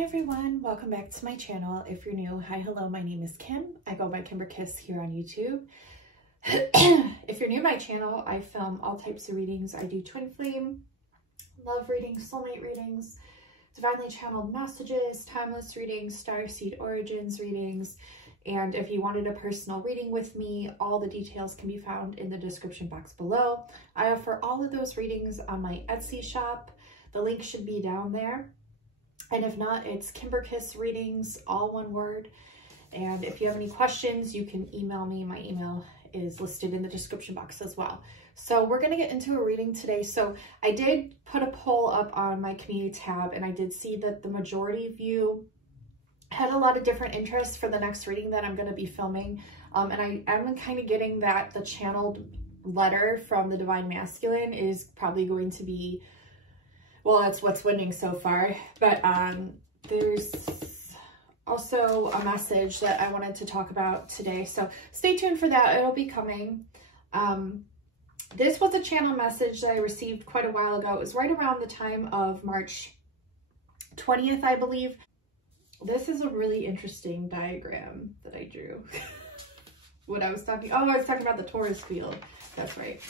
Hi everyone, welcome back to my channel. If you're new, hi, hello, my name is Kim. I go by Kimberkiss here on YouTube. If you're new to my channel, I film all types of readings. I do twin flame, love readings, soulmate readings, divinely channeled messages, timeless readings, starseed origins readings. And if you wanted a personal reading with me, all the details can be found in the description box below. I offer all of those readings on my Etsy shop. The link should be down there. And if not, it's Kimberkiss readings, all one word. And if you have any questions, you can email me. My email is listed in the description box as well. So we're going to get into a reading today. So I did put a poll up on my community tab, and I did see that the majority of you had a lot of different interests for the next reading that I'm going to be filming. And I am kind of getting that the channeled letter from the Divine Masculine is probably going to be, well, that's what's winning so far. But there's also a message that I wanted to talk about today. So stay tuned for that. It'll be coming. This was a channel message that I received quite a while ago. It was right around the time of March 20th, I believe. This is a really interesting diagram that I drew. What I was talking, oh, I was talking about the Taurus field. That's right.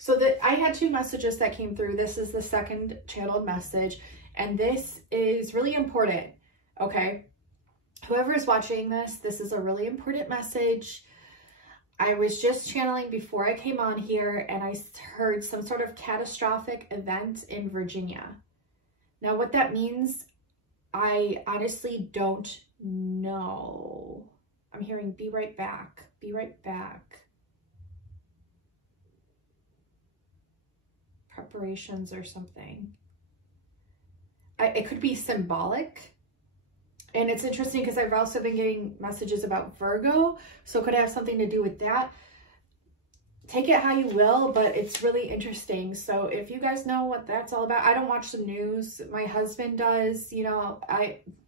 So I had two messages that came through. This is the second channeled message, and this is really important, okay? Whoever is watching this, this is a really important message. I was just channeling before I came on here, and I heard some sort of catastrophic event in Virginia. Now, what that means, I honestly don't know. I'm hearing be right back, be right back. Preparations or something. It could be symbolic. And it's interesting because I've also been getting messages about Virgo. So it could have something to do with that. Take it how you will, but it's really interesting. So if you guys know what that's all about, I don't watch the news. My husband does, you know,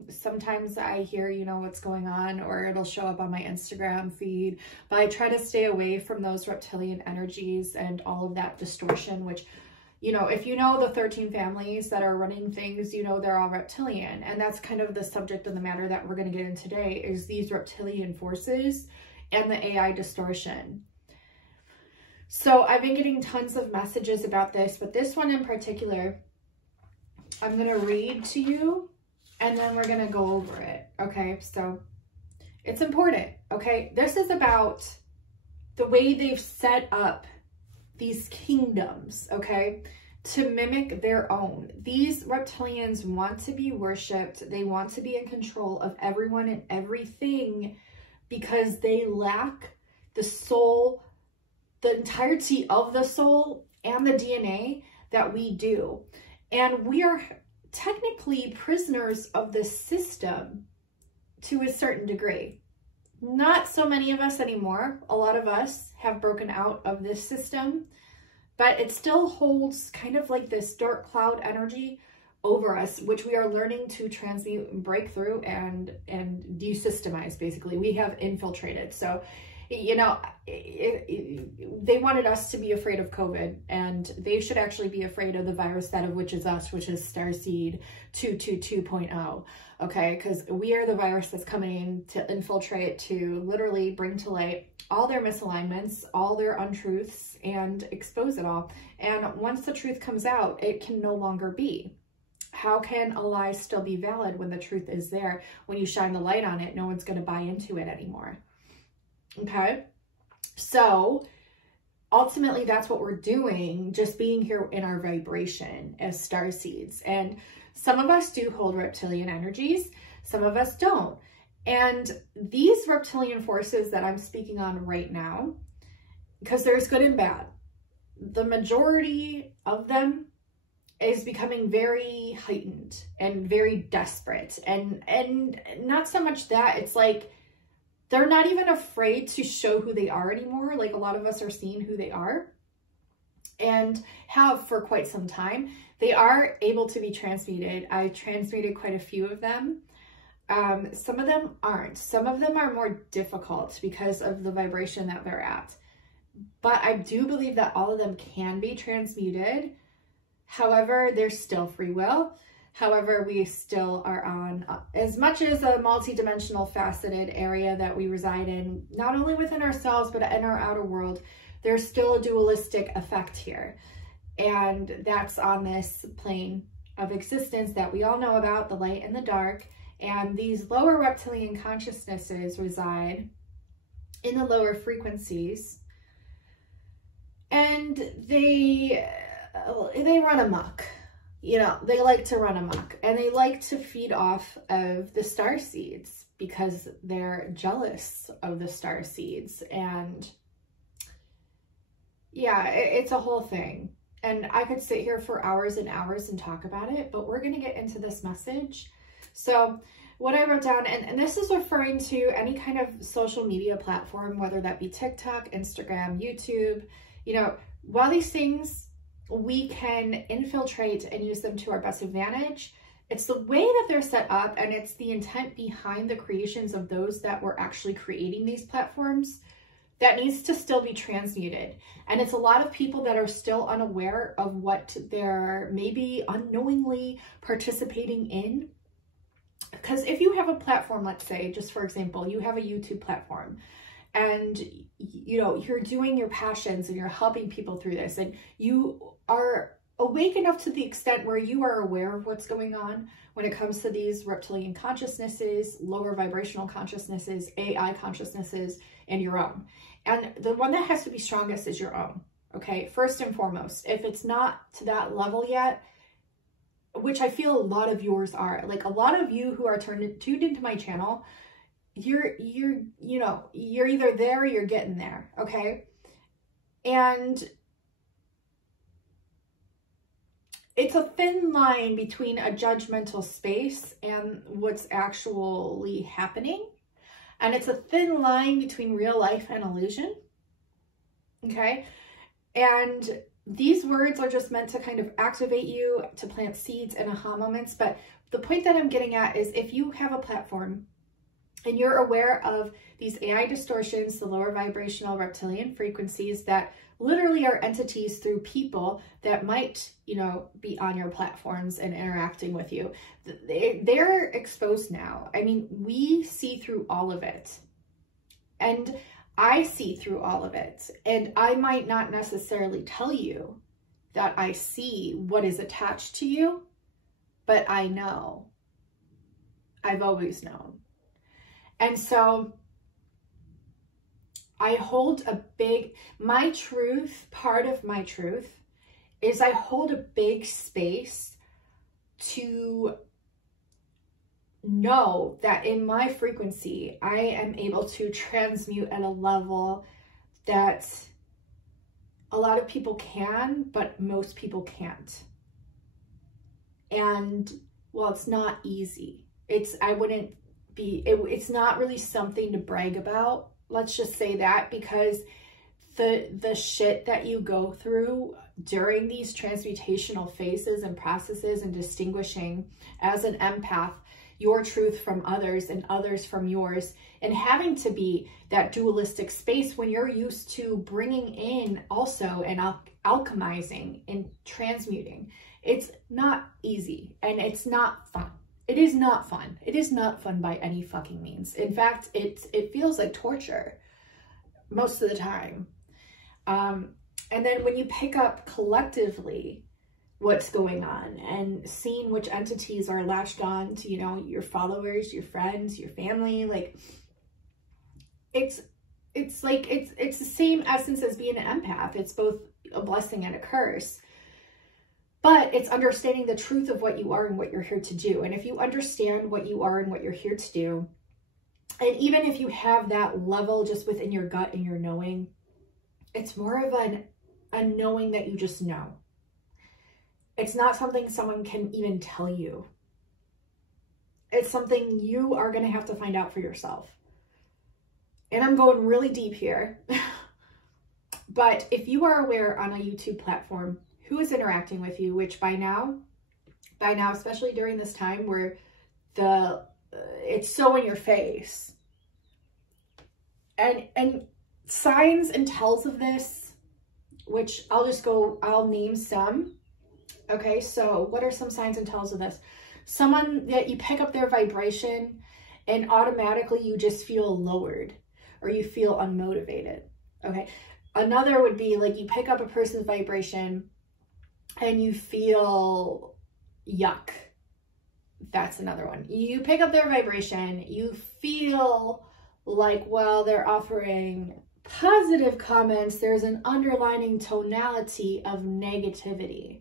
sometimes I hear, you know, what's going on, or it'll show up on my Instagram feed, but I try to stay away from those reptilian energies and all of that distortion, which, you know, if you know the 13 families that are running things, you know, they're all reptilian. And that's kind of the subject of the matter that we're going to get in today, is these reptilian forces and the AI distortion. So I've been getting tons of messages about this, but this one in particular, I'm going to read to you and then we're going to go over it. Okay. So it's important. Okay. This is about the way they've set up these kingdoms, okay, to mimic their own. These reptilians want to be worshipped. They want to be in control of everyone and everything because they lack the soul, the entirety of the soul and the DNA that we do. And we are technically prisoners of this system to a certain degree. Not so many of us anymore. A lot of us have broken out of this system, but it still holds kind of like this dark cloud energy over us, which we are learning to transmute and break through and desystemize, basically. We have infiltrated. So, you know, they wanted us to be afraid of COVID, and they should actually be afraid of the virus that of which is us, which is Starseed 222.0, okay? Because we are the virus that's coming to infiltrate, to literally bring to light all their misalignments, all their untruths, and expose it all. And once the truth comes out, it can no longer be. How can a lie still be valid when the truth is there? When you shine the light on it, no one's going to buy into it anymore. Okay, so ultimately that's what we're doing, just being here in our vibration as starseeds. And some of us do hold reptilian energies, some of us don't. And these reptilian forces that I'm speaking on right now, because there's good and bad, the majority of them is becoming very heightened and very desperate. And not so much that, it's like they're not even afraid to show who they are anymore. Like, a lot of us are seeing who they are and have for quite some time. They are able to be transmuted. I transmuted quite a few of them. Some of them aren't. Some of them are more difficult because of the vibration that they're at. But I do believe that all of them can be transmuted. However, there's still free will. However, we still are on, as much as a multidimensional faceted area that we reside in, not only within ourselves, but in our outer world, there's still a dualistic effect here. And that's on this plane of existence that we all know about, the light and the dark. And these lower reptilian consciousnesses reside in the lower frequencies. And they run amok. You know, they like to run amok, and they like to feed off of the star seeds because they're jealous of the star seeds. And yeah, it's a whole thing. And I could sit here for hours and hours and talk about it, but we're going to get into this message. So what I wrote down, and this is referring to any kind of social media platform, whether that be TikTok, Instagram, YouTube, you know, while these things we can infiltrate and use them to our best advantage, it's the way that they're set up, and it's the intent behind the creations of those that were actually creating these platforms that needs to still be transmuted. And it's a lot of people that are still unaware of what they're maybe unknowingly participating in. Because if you have a platform, let's say, just for example, you have a YouTube platform, and you know, you're doing your passions and you're helping people through this, and you are awake enough to the extent where you are aware of what's going on when it comes to these reptilian consciousnesses, lower vibrational consciousnesses, AI consciousnesses, and your own. And the one that has to be strongest is your own, okay? First and foremost, if it's not to that level yet, which I feel a lot of yours are, like a lot of you who are tuned into my channel, you're either there or you're getting there, okay? And it's a thin line between a judgmental space and what's actually happening. And it's a thin line between real life and illusion, okay? And these words are just meant to kind of activate you, to plant seeds and aha moments. But the point that I'm getting at is, if you have a platform and you're aware of these AI distortions, the lower vibrational reptilian frequencies that literally are entities through people that might, you know, be on your platforms and interacting with you, they're exposed now. I mean, we see through all of it. And I see through all of it. And I might not necessarily tell you that I see what is attached to you, but I know. I've always known. And so I hold a big, my truth, part of my truth is I hold a big space to know that in my frequency, I am able to transmute at a level that a lot of people can, but most people can't. And well, it's not easy. It's not really something to brag about. Let's just say that, because the shit that you go through during these transmutational phases and processes, and distinguishing as an empath your truth from others and others from yours, and having to be that dualistic space when you're used to bringing in also and alchemizing and transmuting. It's not easy, and it's not fun. It is not fun. It is not fun by any fucking means. In fact, it feels like torture most of the time. And then when you pick up collectively what's going on and seeing which entities are latched on to, you know, your followers, your friends, your family, like it's the same essence as being an empath. It's both a blessing and a curse. But it's understanding the truth of what you are and what you're here to do. And if you understand what you are and what you're here to do, and even if you have that level just within your gut and your knowing, it's more of a knowing that you just know. It's not something someone can even tell you. It's something you are going to have to find out for yourself. And I'm going really deep here. But if you are aware on a YouTube platform who is interacting with you, which by now, especially during this time where it's so in your face, and signs and tells of this, which I'll name some. Okay, so what are some signs and tells of this? Someone that you pick up their vibration and automatically you just feel lowered or you feel unmotivated. Okay. Another would be like you pick up a person's vibration and you feel yuck. That's another one. You pick up their vibration, you feel like, well, they're offering positive comments. There's an underlining tonality of negativity.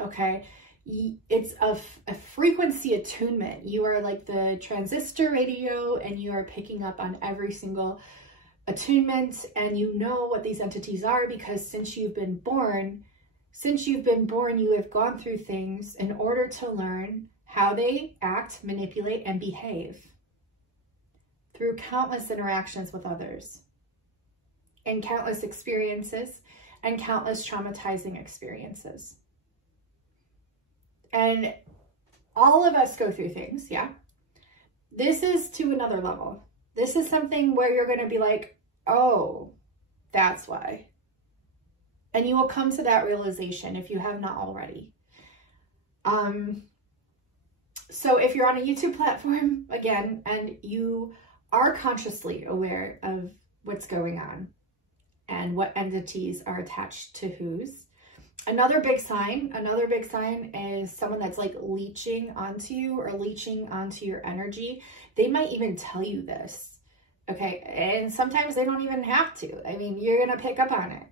Okay. It's a frequency attunement. You are like the transistor radio and you are picking up on every single attunement, and you know what these entities are because since you've been born, you have gone through things in order to learn how they act, manipulate, and behave through countless interactions with others and countless experiences and countless traumatizing experiences. And all of us go through things, yeah. This is to another level. This is something where you're going to be like, oh, that's why. And you will come to that realization if you have not already. So if you're on a YouTube platform, again, and you are consciously aware of what's going on and what entities are attached to whose, another big sign is someone that's like leeching onto you or leeching onto your energy. They might even tell you this. Okay, and sometimes they don't even have to. I mean, you're going to pick up on it.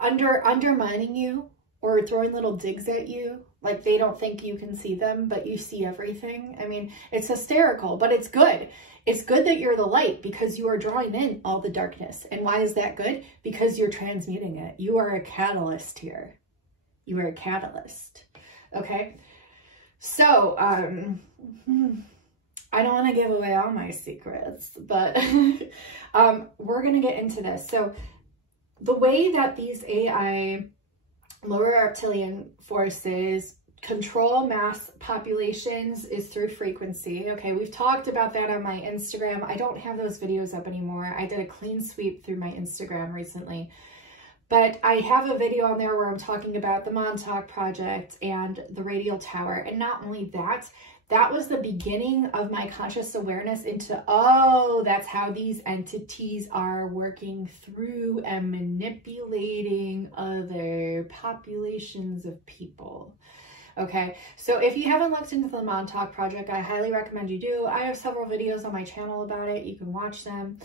Undermining you or throwing little digs at you, like they don't think you can see them, but you see everything. I mean, it's hysterical, but it's good. It's good that you're the light because you are drawing in all the darkness. And why is that good? Because you're transmuting it. You are a catalyst here. You are a catalyst. Okay, so I don't want to give away all my secrets, but we're going to get into this. So the way that these AI lower reptilian forces control mass populations is through frequency. Okay, we've talked about that on my Instagram. I don't have those videos up anymore. I did a clean sweep through my Instagram recently. But I have a video on there where I'm talking about the Montauk Project and the radial tower. And not only that, that was the beginning of my conscious awareness into, oh, that's how these entities are working through and manipulating other populations of people. Okay, so if you haven't looked into the Montauk Project, I highly recommend you do. I have several videos on my channel about it. You can watch them,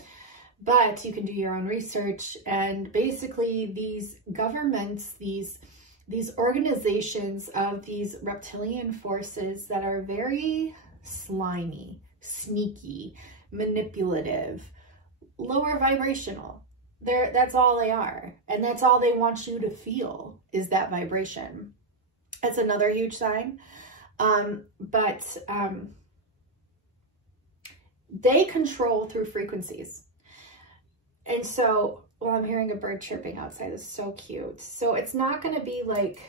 but you can do your own research. And basically these governments, these organizations of these reptilian forces that are very slimy, sneaky, manipulative, lower vibrational. That's all they are. And that's all they want you to feel is that vibration. That's another huge sign. They control through frequencies. And so, well, I'm hearing a bird chirping outside. It's so cute. So it's not going to be like,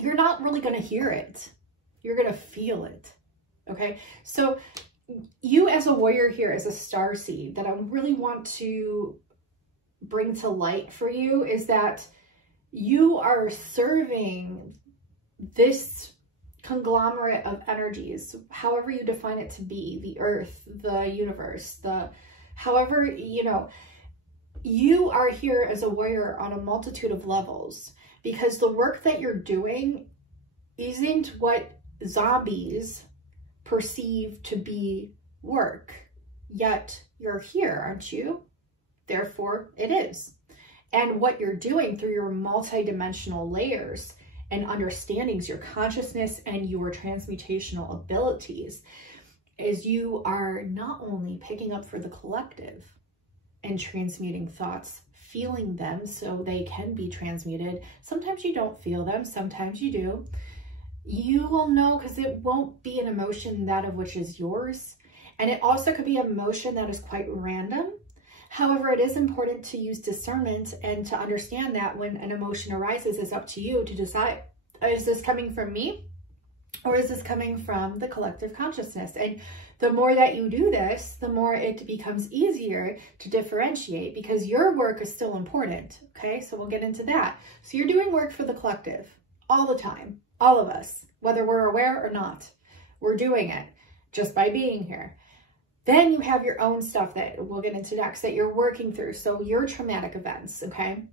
you're not really going to hear it. You're going to feel it. Okay. So you as a warrior here, as a starseed, that I really want to bring to light for you is that you are serving this conglomerate of energies, however you define it to be, the earth, the universe, however, you know, you are here as a warrior on a multitude of levels because the work that you're doing isn't what zombies perceive to be work. Yet you're here, aren't you? Therefore, it is. And what you're doing through your multidimensional layers and understandings, your consciousness and your transmutational abilities, is you are not only picking up for the collective and transmuting thoughts, feeling them so they can be transmuted. Sometimes you don't feel them, sometimes you do. You will know because it won't be an emotion that of which is yours. And it also could be an emotion that is quite random. However, it is important to use discernment and to understand that when an emotion arises, it's up to you to decide, is this coming from me Or is this coming from the collective consciousness? And the more that you do this, the more it becomes easier to differentiate, because your work is still important. Okay, so we'll get into that. So you're doing work for the collective all the time, all of us, whether we're aware or not. We're doing it just by being here. Then you have your own stuff that we'll get into next that you're working through. So your traumatic events, okay?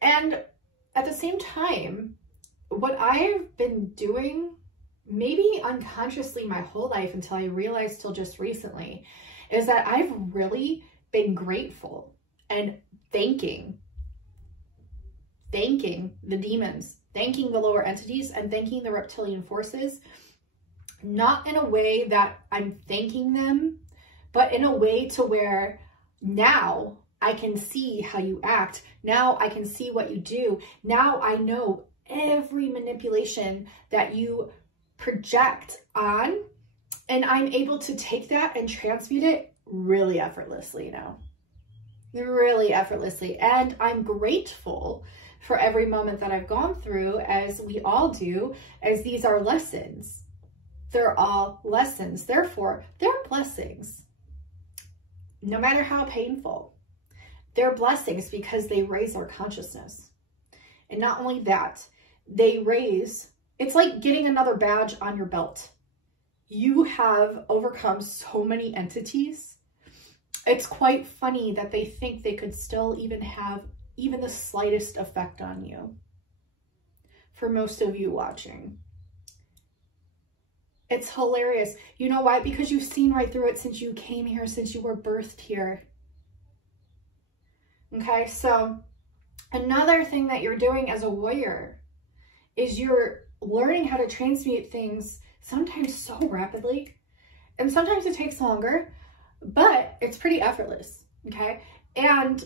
And at the same time, what I've been doing, maybe unconsciously my whole life until I realized till just recently, is that I've really been grateful and thanking the demons, thanking the lower entities, and thanking the reptilian forces, not in a way that I'm thanking them, but in a way to where now I can see how you act. Now I can see what you do. Now I know every manipulation that you project on, and I'm able to take that and transmute it really effortlessly now. Really effortlessly. And I'm grateful for every moment that I've gone through, as we all do, as these are lessons. They're all lessons. Therefore, they're blessings. No matter how painful, they're blessings because they raise our consciousness. And not only that, they raise, it's like getting another badge on your belt. You have overcome so many entities. It's quite funny that they think they could still even have even the slightest effect on you. For most of you watching. It's hilarious. You know why? Because you've seen right through it since you came here, since you were birthed here. Okay, so another thing that you're doing as a warrior is you're learning how to transmute things sometimes so rapidly, and sometimes it takes longer, but it's pretty effortless, okay? And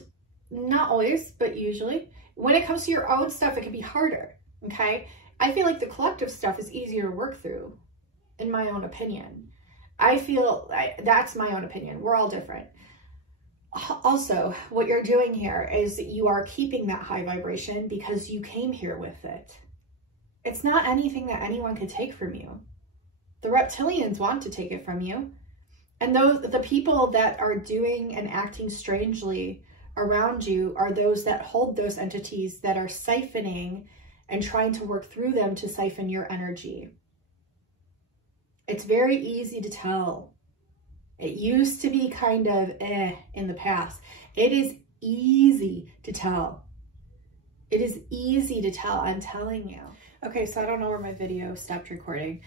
not always, but usually. When it comes to your own stuff, it can be harder, okay? I feel like the collective stuff is easier to work through, in my own opinion. I feel that's my own opinion. We're all different. Also, what you're doing here is you are keeping that high vibration because you came here with it. It's not anything that anyone could take from you. The reptilians want to take it from you. And the people that are doing and acting strangely around you are those that hold those entities that are siphoning and trying to work through them to siphon your energy. It's very easy to tell. It used to be kind of in the past. It is easy to tell. It is easy to tell, I'm telling you. Okay, so I don't know where my video stopped recording.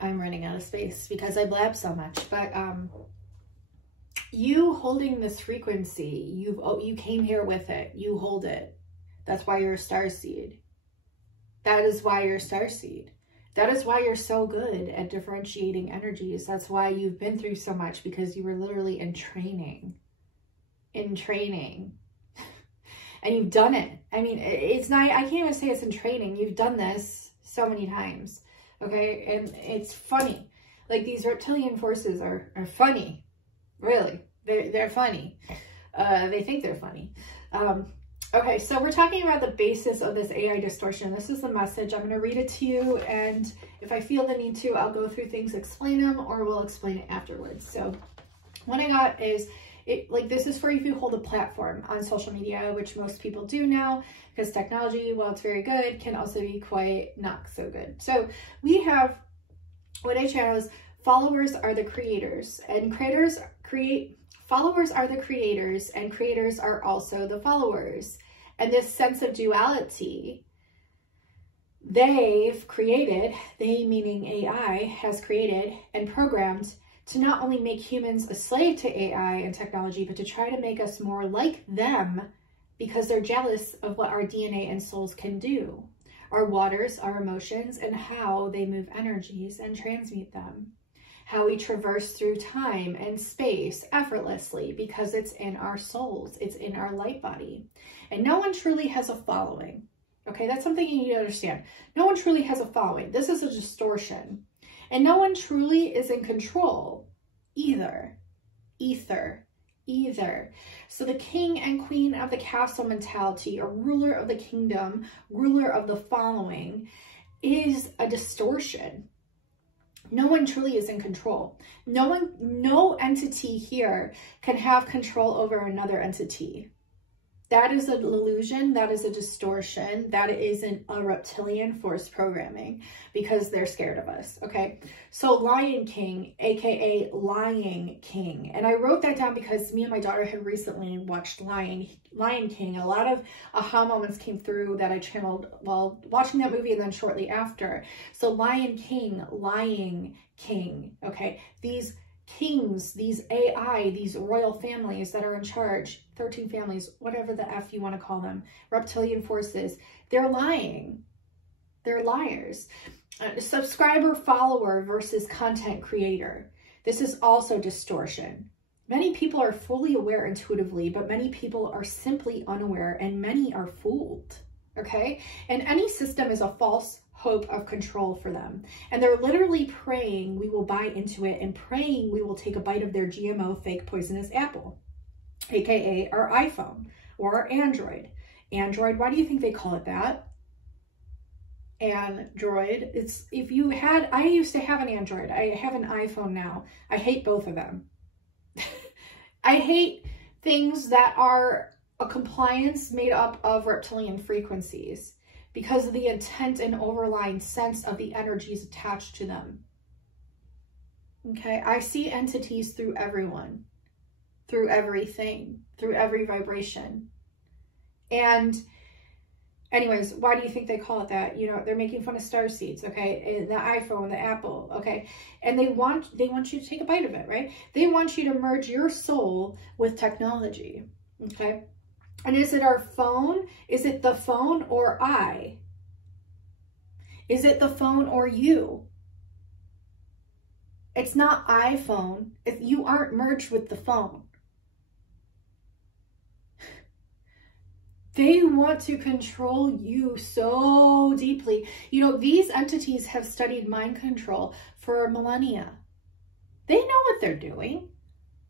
I'm running out of space because I blab so much. But you holding this frequency, you came here with it. You hold it. That's why you're a starseed. That is why you're a starseed. That is why you're so good at differentiating energies. That's why you've been through so much, because you were literally in training. In training. And you've done it. I mean, it's not, I can't even say it's in training. You've done this so many times. Okay? And it's funny. Like, these reptilian forces are funny. Really. They're funny. They think they're funny. Okay, so we're talking about the basis of this AI distortion. This is the message. I'm going to read it to you, and if I feel the need to, I'll go through things, explain them, or we'll explain it afterwards. So what I got is, this is for if you hold a platform on social media, which most people do now, because technology, while it's very good, can also be quite not so good. So we have, what I chose, followers are the creators, and followers are the creators, and creators are also the followers. And this sense of duality, they've created, they meaning AI, has created and programmed to not only make humans a slave to AI and technology, but to try to make us more like them, because they're jealous of what our DNA and souls can do. Our waters, our emotions, and how they move energies and transmute them. How we traverse through time and space effortlessly because it's in our souls, it's in our light body. And no one truly has a following. Okay, that's something you need to understand. No one truly has a following. This is a distortion. And no one truly is in control either. Either. So the king and queen of the castle mentality, or ruler of the kingdom, ruler of the following, is a distortion. No one truly is in control. No entity here can have control over another entity. That is an illusion. That is a distortion. That isn't a reptilian force programming, because they're scared of us. Okay. So Lion King, aka Lying King. And I wrote that down because me and my daughter had recently watched Lion King. A lot of aha moments came through that I channeled while watching that movie and then shortly after. So Lion King, Lying King. Okay. These kings, these AI, these royal families that are in charge, 13 families, whatever the F you want to call them, reptilian forces, they're lying. They're liars. Subscriber follower versus content creator. This is also distortion. Many people are fully aware intuitively, but many people are simply unaware, and many are fooled. Okay? And any system is a false hope of control for them. And they're literally praying we will buy into it, and praying we will take a bite of their GMO fake poisonous apple, aka our iPhone or our Android. Android, why do you think they call it that? Android. It's, if you had, I used to have an Android. I have an iPhone now. I hate both of them. I hate things that are a compliance made up of reptilian frequencies, because of the intent and overlying sense of the energies attached to them. Okay, I see entities through everyone, through everything, through every vibration. And anyways, why do you think they call it that? You know, they're making fun of starseeds, okay? The iPhone, the Apple, okay? And they want you to take a bite of it, right? They want you to merge your soul with technology, okay? And is it our phone? Is it the phone or I? Is it the phone or you? It's not iPhone if you aren't merged with the phone. They want to control you so deeply. You know, these entities have studied mind control for millennia. They know what they're doing.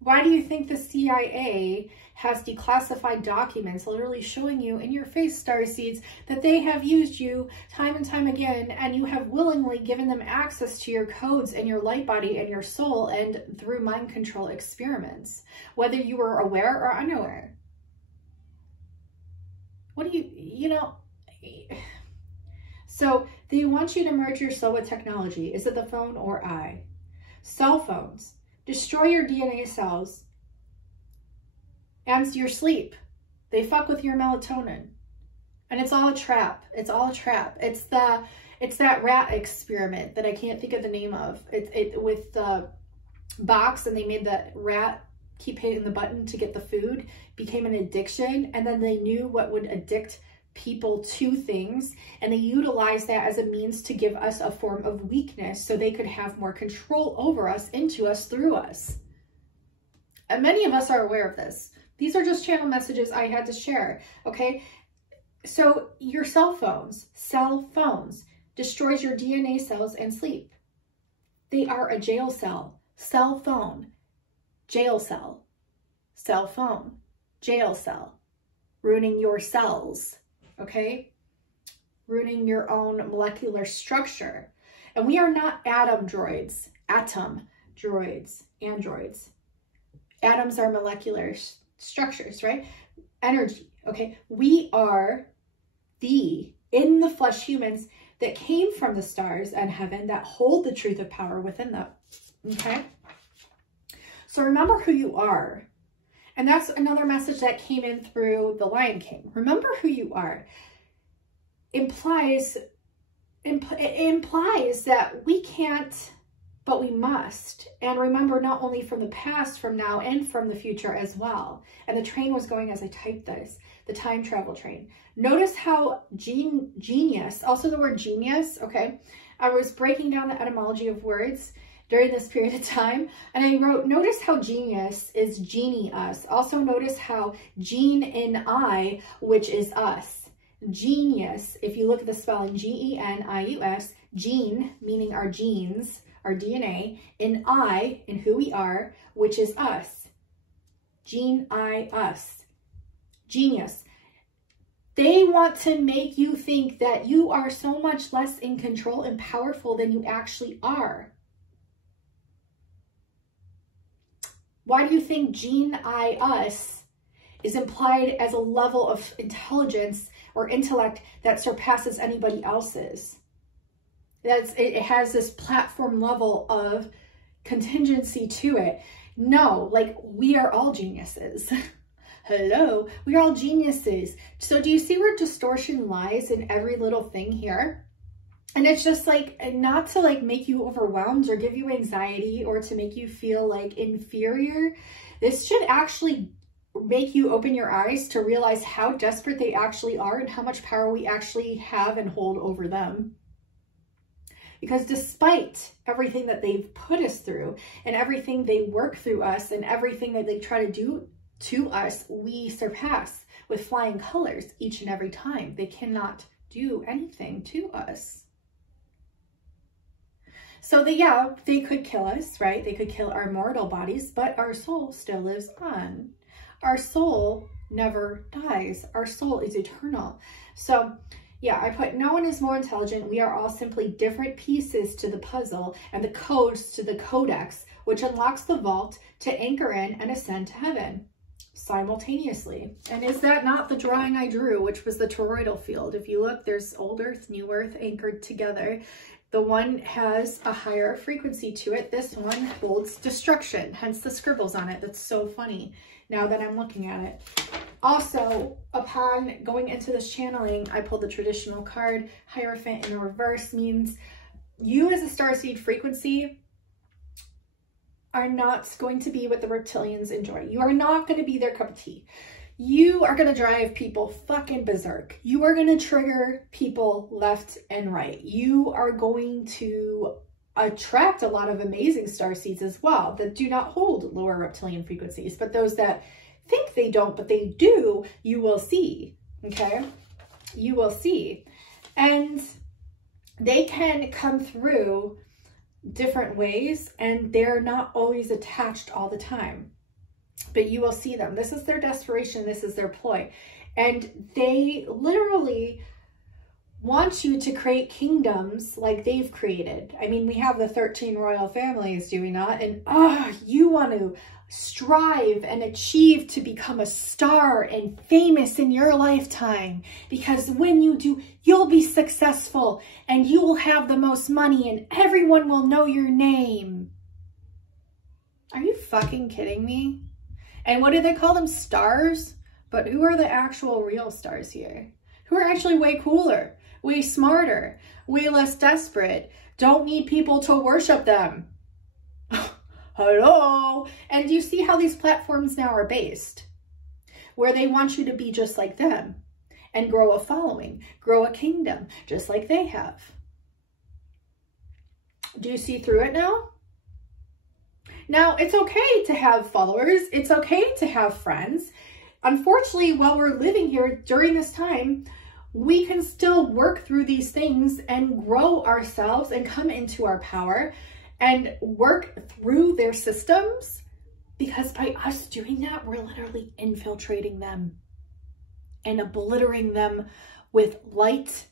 Why do you think the CIA has declassified documents literally showing you in your face, starseeds, that they have used you time and time again, and you have willingly given them access to your codes and your light body and your soul, and through mind control experiments, whether you were aware or unaware? What do you know? So they want you to merge your soul with technology. Is it the phone or I? Cell phones destroy your DNA cells and your sleep. They fuck with your melatonin. And it's all a trap. It's all a trap. It's that rat experiment that I can't think of the name of. It with the box, and they made the rat keep hitting the button to get the food, became an addiction, and then they knew what would addict people to things, and they utilized that as a means to give us a form of weakness so they could have more control over us, into us, through us. And many of us are aware of this. These are just channel messages I had to share, okay? So your cell phones destroys your DNA cells and sleep. They are a jail cell. Cell phone, jail cell. Cell phone, jail cell. Ruining your cells, okay? Ruining your own molecular structure. And we are not atom droids, androids. Atoms are molecular structures, right? Energy, okay? We are the in the flesh humans that came from the stars and heaven, that hold the truth of power within them, okay? So remember who you are. And that's another message that came in through the Lion King. Remember who you are. Implies that we can't, but we must. And remember, not only from the past, from now, and from the future as well. And the train was going as I typed this, the time travel train. Notice how genius, also the word genius, okay? I was breaking down the etymology of words during this period of time, and I wrote, notice how genius is genie us. Also notice how gene in I, which is us. Genius, if you look at the spelling, G-E-N-I-U-S, gene, meaning our genes, our DNA, in I, in who we are, which is us. Gene, I, us. Genius. They want to make you think that you are so much less in control and powerful than you actually are. Why do you think gene I us is implied as a level of intelligence or intellect that surpasses anybody else's? It has this platform level of contingency to it. No, like, we are all geniuses. Hello, we are all geniuses. So do you see where distortion lies in every little thing here? And it's just like, not to like make you overwhelmed or give you anxiety or to make you feel like inferior. This should actually make you open your eyes to realize how desperate they actually are and how much power we actually have and hold over them. Because despite everything that they've put us through and everything they work through us and everything that they try to do to us, we surpass with flying colors each and every time. They cannot do anything to us. So they could kill us, right? They could kill our mortal bodies, but our soul still lives on. Our soul never dies. Our soul is eternal. So yeah, I put no one is more intelligent. We are all simply different pieces to the puzzle and the codes to the codex, which unlocks the vault to anchor in and ascend to heaven simultaneously. And is that not the drawing I drew, which was the toroidal field? If you look, there's old Earth, new Earth anchored together. The one has a higher frequency to it. This one holds destruction, hence the scribbles on it. That's so funny now that I'm looking at it. Also, upon going into this channeling, I pulled the traditional card. Hierophant in the reverse means you as a starseed frequency are not going to be what the reptilians enjoy. You are not going to be their cup of tea. You are going to drive people fucking berserk. You are going to trigger people left and right. You are going to attract a lot of amazing starseeds as well that do not hold lower reptilian frequencies, but those that think they don't, but they do, you will see, okay? You will see. And they can come through different ways and they're not always attached all the time, but you will see them. This is their desperation. This is their ploy. And they literally want you to create kingdoms like they've created. I mean, we have the 13 royal families, do we not? And you want to strive and achieve to become a star and famous in your lifetime, because when you do, you'll be successful and you will have the most money and everyone will know your name. Are you fucking kidding me? And what do they call them? Stars? But who are the actual real stars here? Who are actually way cooler, way smarter, way less desperate, don't need people to worship them. Hello? And do you see how these platforms now are based? Where they want you to be just like them and grow a following, grow a kingdom, just like they have. Do you see through it now? Now, it's okay to have followers. It's okay to have friends. Unfortunately, while we're living here during this time, we can still work through these things and grow ourselves and come into our power and work through their systems, because by us doing that, we're literally infiltrating them and obliterating them with light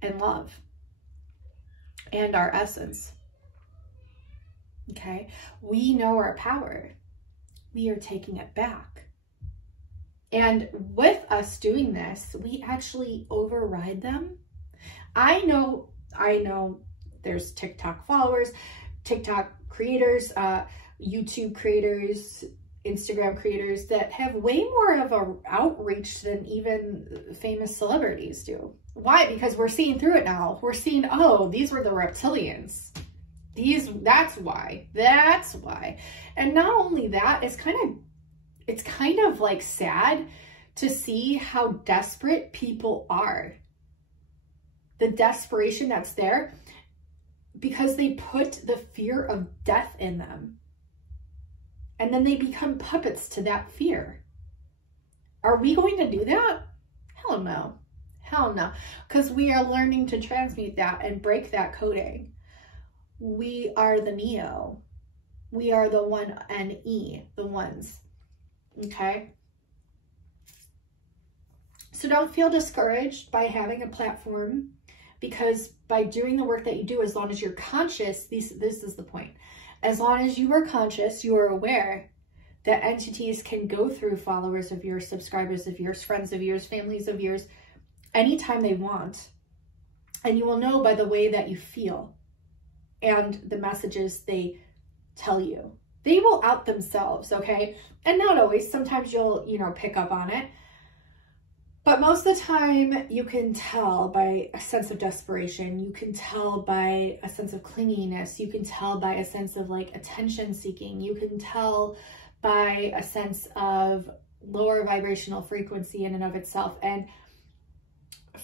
and love and our essence. Okay, we know our power. We are taking it back. And with us doing this, we actually override them. I know there's TikTok followers, TikTok creators, YouTube creators, Instagram creators that have way more of an outreach than even famous celebrities do. Why? Because we're seeing through it now. We're seeing, oh, these were the reptilians. That's why. And not only that, it's kind of like sad to see how desperate people are. The desperation that's there because they put the fear of death in them. And then they become puppets to that fear. Are we going to do that? Hell no. Hell no. Because we are learning to transmute that and break that coding. We are the Neo. We are the 1NE, the ones. Okay? So don't feel discouraged by having a platform, because by doing the work that you do, as long as you're conscious, this is the point. As long as you are conscious, you are aware that entities can go through followers of yours, subscribers of yours, friends of yours, families of yours, anytime they want. And you will know by the way that you feel and the messages they tell you. They will out themselves, okay? And not always. Sometimes you'll, you know, pick up on it. But most of the time, you can tell by a sense of desperation. You can tell by a sense of clinginess. You can tell by a sense of like attention seeking. You can tell by a sense of lower vibrational frequency in and of itself. And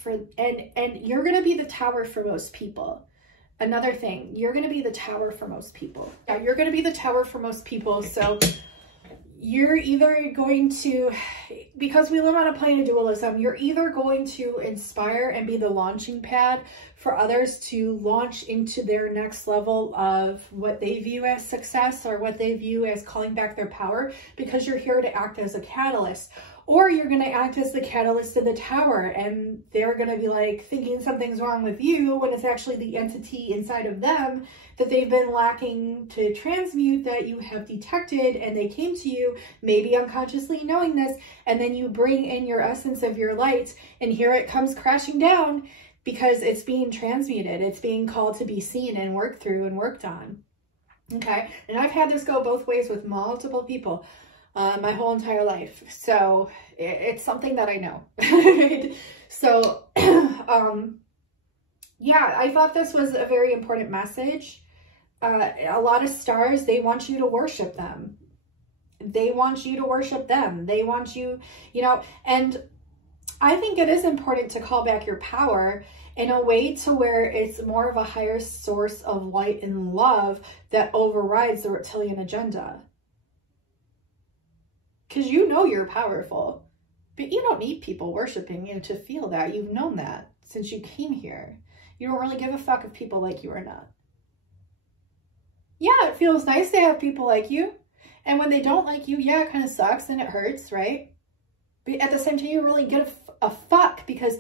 you're going to be the tower for most people. Another thing, you're going to be the tower for most people. Yeah, you're going to be the tower for most people. So you're either going to, because we live on a plane of dualism, you're either going to inspire and be the launching pad for others to launch into their next level of what they view as success or what they view as calling back their power, because you're here to act as a catalyst. Or you're going to act as the catalyst of the tower, and they're going to be like thinking something's wrong with you when it's actually the entity inside of them that they've been lacking to transmute that you have detected, and they came to you, maybe unconsciously knowing this, and then you bring in your essence of your light, and here it comes crashing down because it's being transmuted. It's being called to be seen and worked through and worked on. Okay, and I've had this go both ways with multiple people. My whole entire life. So it's something that I know. So, yeah, I thought this was a very important message. A lot of stars, they want you to worship them. They want you to worship them. They want you, you know, and I think it is important to call back your power in a way to where it's more of a higher source of light and love that overrides the reptilian agenda. Because you know you're powerful, but you don't need people worshiping you to feel that. You've known that since you came here. You don't really give a fuck if people like you or not. Yeah, it feels nice to have people like you. And when they don't like you, yeah, it kind of sucks and it hurts, right? But at the same time, you really give a fuck, because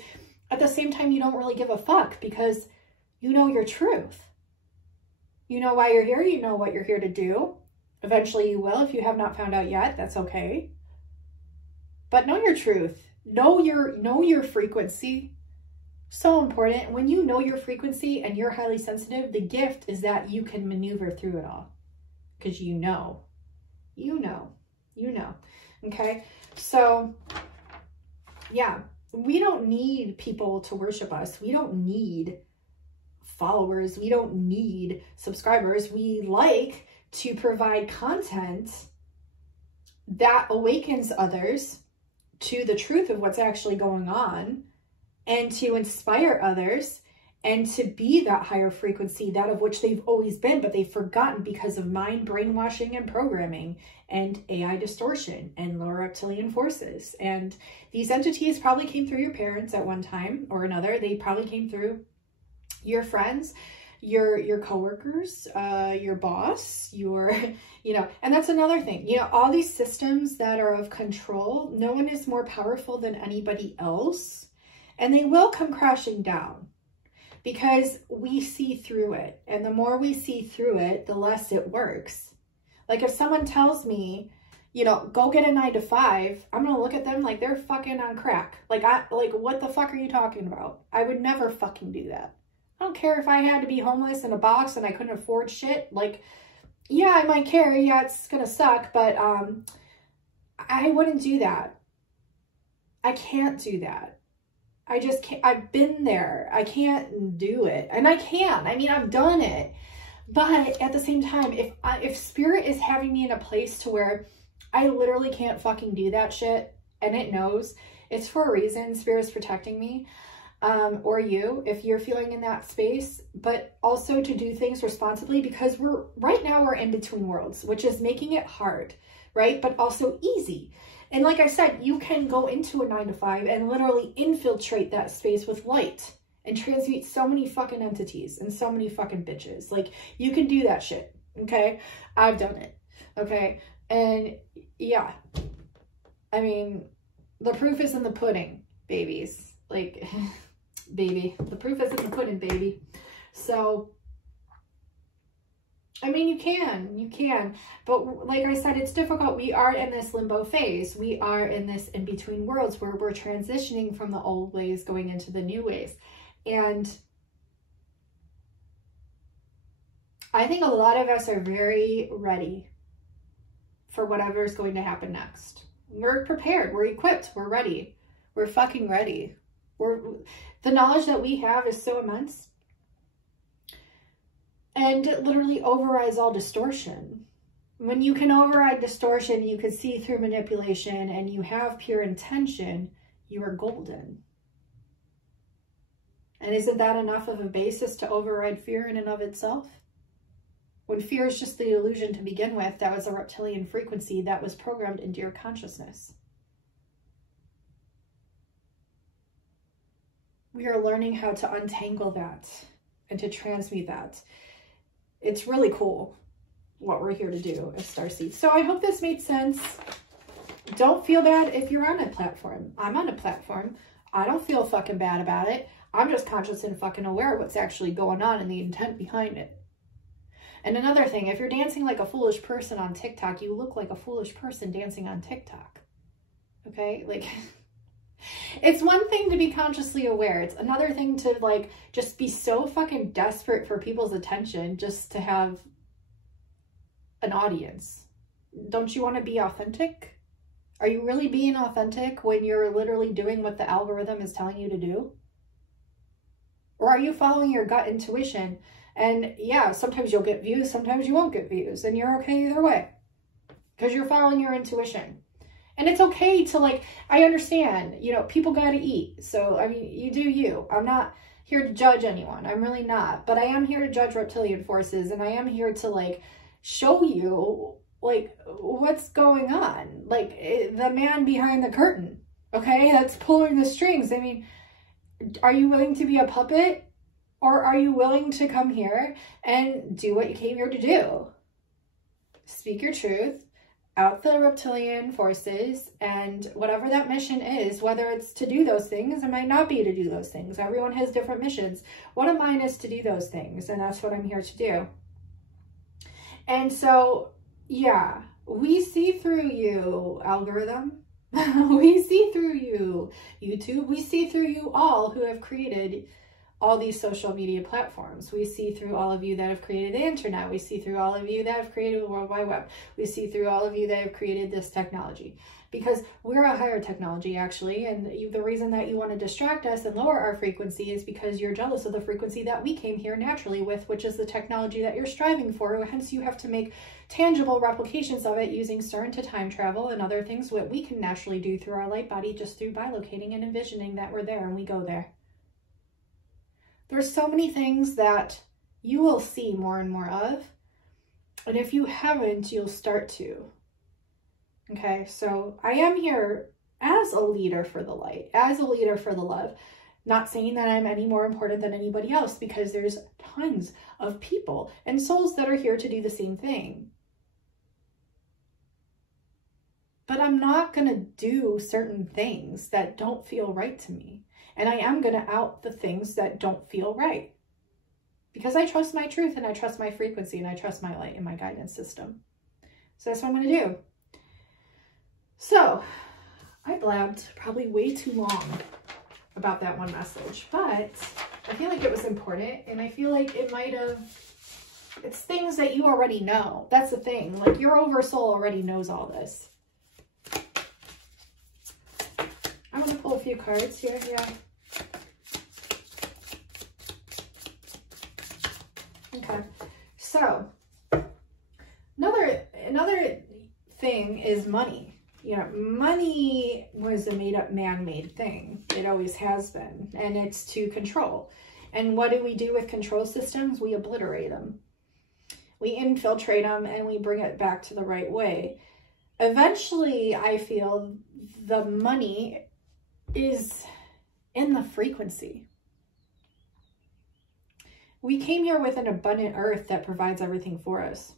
at the same time, you don't really give a fuck because you know your truth. You know why you're here. You know what you're here to do. Eventually you will. If you have not found out yet, that's okay. But know your truth. Know your frequency. So important. When you know your frequency and you're highly sensitive, the gift is that you can maneuver through it all. Because you know. Okay? So, yeah. We don't need people to worship us. We don't need followers. We don't need subscribers. We like to provide content that awakens others to the truth of what's actually going on, and to inspire others and to be that higher frequency, that of which they've always been, but they've forgotten because of mind brainwashing and programming and AI distortion and lower reptilian forces. And these entities probably came through your parents at one time or another. They probably came through your friends, your coworkers, your boss, you know, and that's another thing, you know, all these systems that are of control, no one is more powerful than anybody else, and they will come crashing down because we see through it. And the more we see through it, the less it works. Like if someone tells me, you know, go get a 9-to-5, I'm going to look at them like they're fucking on crack. Like, what the fuck are you talking about? I would never fucking do that. I don't care if I had to be homeless in a box and I couldn't afford shit. Like, yeah, I might care. Yeah, it's going to suck, but I wouldn't do that. I can't do that. I just can't. I've been there. I can't do it. And I can. I mean, I've done it. But at the same time, if spirit is having me in a place to where I literally can't fucking do that shit, and it knows, it's for a reason. Spirit's protecting me. Or you, if you're feeling in that space, but also to do things responsibly, because right now we're in between worlds, which is making it hard, right? But also easy. And like I said, you can go into a 9-to-5 and literally infiltrate that space with light and transmute so many fucking entities and so many fucking bitches. Like, you can do that shit, okay? I've done it, okay? And yeah, I mean, the proof is in the pudding, babies. Like, baby, the proof is in the pudding, baby. So I mean, you can, but like I said, it's difficult. We are in this limbo phase. We are in this in-between worlds where we're transitioning from the old ways going into the new ways. And I think a lot of us are very ready for whatever is going to happen next. We're prepared, we're equipped, we're ready. We're fucking ready. The knowledge that we have is so immense. And it literally overrides all distortion. When you can override distortion, you can see through manipulation, and you have pure intention, you are golden. And isn't that enough of a basis to override fear in and of itself? When fear is just the illusion to begin with, that was a reptilian frequency that was programmed into your consciousness. We are learning how to untangle that and to transmute that. It's really cool what we're here to do as starseeds. So I hope this made sense. Don't feel bad if you're on a platform. I'm on a platform. I don't feel fucking bad about it. I'm just conscious and fucking aware of what's actually going on and the intent behind it. And another thing, if you're dancing like a foolish person on TikTok, you look like a foolish person dancing on TikTok. Okay? Like, it's one thing to be consciously aware. It's another thing to like just be so fucking desperate for people's attention just to have an audience. Don't you want to be authentic? Are you really being authentic when you're literally doing what the algorithm is telling you to do? Or are you following your gut intuition? And yeah, sometimes you'll get views, sometimes you won't get views, and you're okay either way because you're following your intuition. And it's okay to like, I understand, you know, people got to eat. So, I mean, you do you. I'm not here to judge anyone. I'm really not. But I am here to judge reptilian forces. And I am here to like show you like what's going on. Like the man behind the curtain, okay, that's pulling the strings. I mean, are you willing to be a puppet? Or are you willing to come here and do what you came here to do? Speak your truth, out the reptilian forces, and whatever that mission is, whether it's to do those things, it might not be to do those things. Everyone has different missions. One of mine is to do those things, and that's what I'm here to do. And so, yeah, we see through you, algorithm. We see through you, YouTube. We see through you all who have created all these social media platforms. We see through all of you that have created the internet. We see through all of you that have created the World Wide Web. We see through all of you that have created this technology. Because we're a higher technology, actually, and the reason that you want to distract us and lower our frequency is because you're jealous of the frequency that we came here naturally with, which is the technology that you're striving for. Hence, you have to make tangible replications of it using CERN to time travel and other things what we can naturally do through our light body just through bilocating and envisioning that we're there and we go there. There's so many things that you will see more and more of. And if you haven't, you'll start to. Okay, so I am here as a leader for the light, as a leader for the love. Not saying that I'm any more important than anybody else, because there's tons of people and souls that are here to do the same thing. But I'm not going to do certain things that don't feel right to me. And I am going to out the things that don't feel right. Because I trust my truth and I trust my frequency and I trust my light and my guidance system. So that's what I'm going to do. So I blabbed probably way too long about that one message. But I feel like it was important. And I feel like it might have... It's things that you already know. That's the thing. Like your oversoul already knows all this. I'm going to pull a few cards here. Yeah. Okay, so another thing is money. You know, money was a made-up, man-made thing. It always has been, and it's to control. And what do we do with control systems? We obliterate them. We infiltrate them, and we bring it back to the right way. Eventually, I feel the money is in the frequency. We came here with an abundant earth that provides everything for us.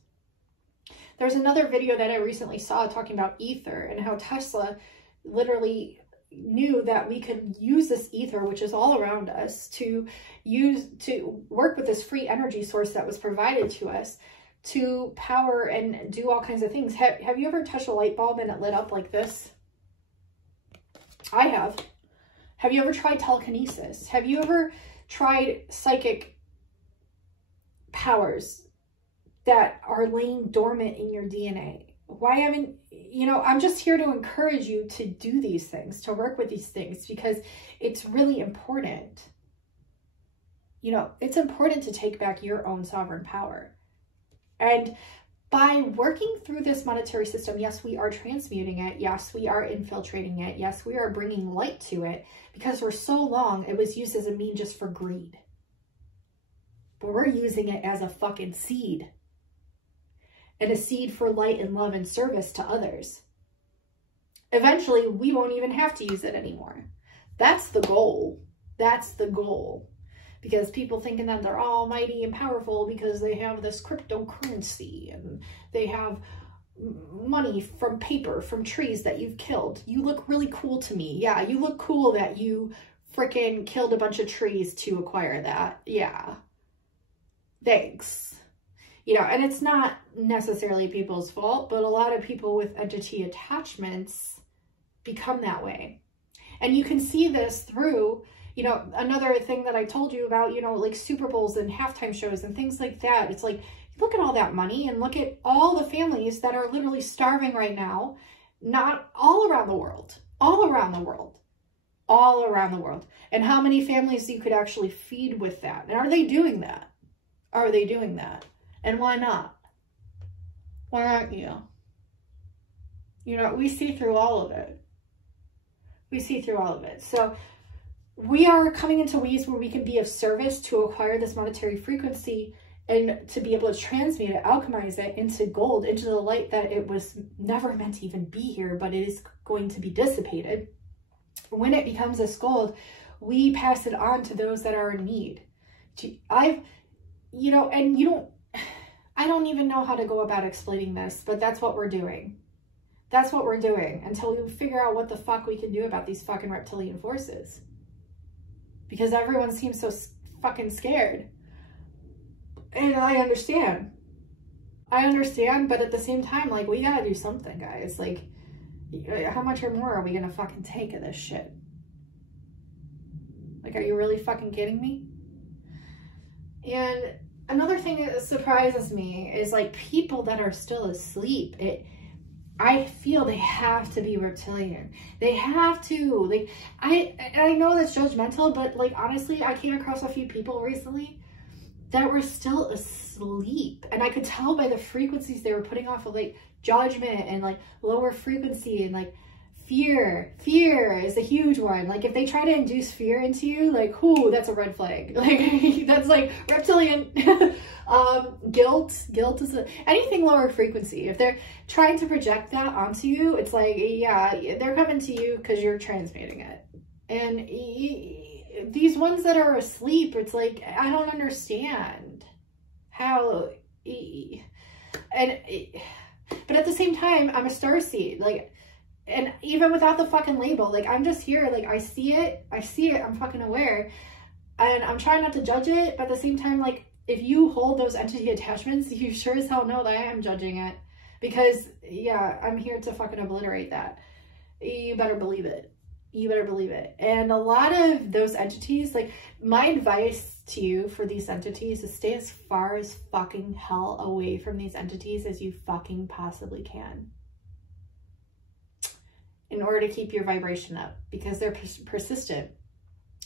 There's another video that I recently saw talking about ether and how Tesla literally knew that we could use this ether, which is all around us, to work with this free energy source that was provided to us to power and do all kinds of things. Have you ever touched a light bulb and it lit up like this? I have. Have you ever tried telekinesis? Have you ever tried psychic powers that are laying dormant in your DNA? Why haven't, you know, I'm just here to encourage you to do these things, to work with these things, because it's really important. You know, it's important to take back your own sovereign power. And by working through this monetary system, yes, we are transmuting it. Yes, we are infiltrating it. Yes, we are bringing light to it, because for so long it was used as a mean just for greed. But we're using it as a fucking seed. And a seed for light and love and service to others. Eventually, we won't even have to use it anymore. That's the goal. That's the goal. Because people thinking that they're almighty and powerful because they have this cryptocurrency and they have money from paper, from trees that you've killed. You look really cool to me. Yeah, you look cool that you freaking killed a bunch of trees to acquire that. Yeah. Thanks. You know, and it's not necessarily people's fault, but a lot of people with entity attachments become that way. And you can see this through, you know, another thing that I told you about, you know, like Super Bowls and halftime shows and things like that. It's like, look at all that money and look at all the families that are literally starving right now, not all around the world, all around the world, all around the world. And how many families you could actually feed with that. And are they doing that? Are they doing that? And why not? Why aren't you? You know, we see through all of it. We see through all of it. So we are coming into ways where we can be of service to acquire this monetary frequency and to be able to transmute it, alchemize it into gold, into the light that it was never meant to even be here, but it is going to be dissipated. When it becomes this gold, we pass it on to those that are in need. You know, and you don't, I don't even know how to go about explaining this, but that's what we're doing. That's what we're doing until we figure out what the fuck we can do about these fucking reptilian forces. Because everyone seems so fucking scared. And I understand. I understand, but at the same time, like, we gotta do something, guys. Like, how much or more are we gonna fucking take of this shit? Like, are you really fucking kidding me? And another thing that surprises me is, like, people that are still asleep. I feel they have to be reptilian. They have to. Like, I know that's judgmental, but, like, honestly, I came across a few people recently that were still asleep. And I could tell by the frequencies they were putting off of, like, judgment and, like, lower frequency and, like, fear. Fear is a huge one. Like, if they try to induce fear into you, like, whoo, that's a red flag. Like, that's like reptilian. Guilt is anything lower frequency. If they're trying to project that onto you, it's like, yeah, they're coming to you because you're transmuting it. And these ones that are asleep, it's like, I don't understand how. But at the same time, I'm a starseed. Like, and even without the fucking label, like, I'm just here, like, I see it, I'm fucking aware, and I'm trying not to judge it, but at the same time, like, if you hold those entity attachments, you sure as hell know that I am judging it, because, yeah, I'm here to fucking obliterate that. You better believe it. You better believe it. And a lot of those entities, like, my advice to you for these entities is stay as far as fucking hell away from these entities as you fucking possibly can, in order to keep your vibration up, because they're persistent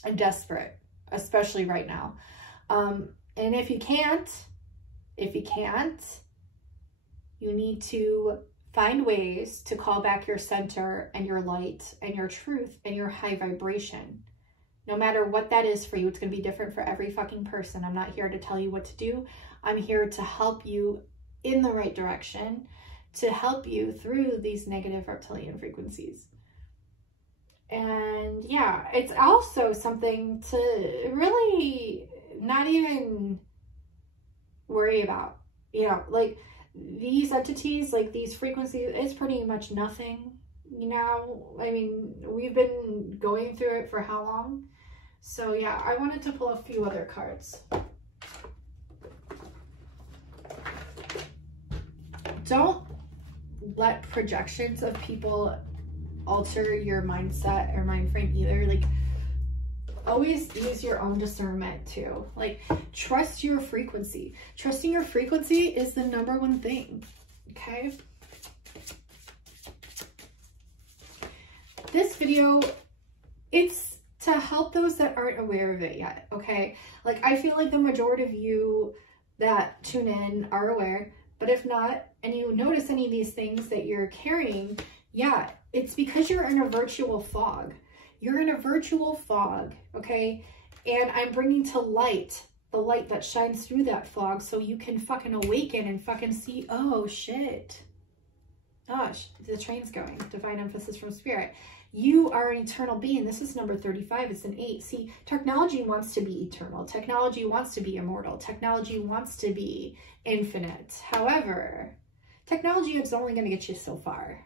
and desperate, especially right now. And if you can't, you need to find ways to call back your center and your light and your truth and your high vibration. No matter what that is for you, it's going to be different for every fucking person. I'm not here to tell you what to do. I'm here to help you in the right direction, to help you through these negative reptilian frequencies. And yeah, it's also something to really not even worry about. You know, like, these entities, like, these frequencies, it's pretty much nothing. You know, I mean, we've been going through it for how long? So yeah, I wanted to pull a few other cards. don't let projections of people alter your mindset or mind frame either. Like, always use your own discernment too. Like, trust your frequency. Trusting your frequency is the #1 thing. Okay. This video, it's to help those that aren't aware of it yet. Okay. Like, I feel like the majority of you that tune in are aware, but if not, and you notice any of these things that you're carrying, yeah, it's because you're in a virtual fog. You're in a virtual fog, okay? And I'm bringing to light the light that shines through that fog so you can fucking awaken and fucking see, oh shit. Gosh, the train's going. Divine emphasis from spirit. You are an eternal being. This is number 35. It's an 8. See, technology wants to be eternal. Technology wants to be immortal. Technology wants to be infinite. However, technology is only going to get you so far.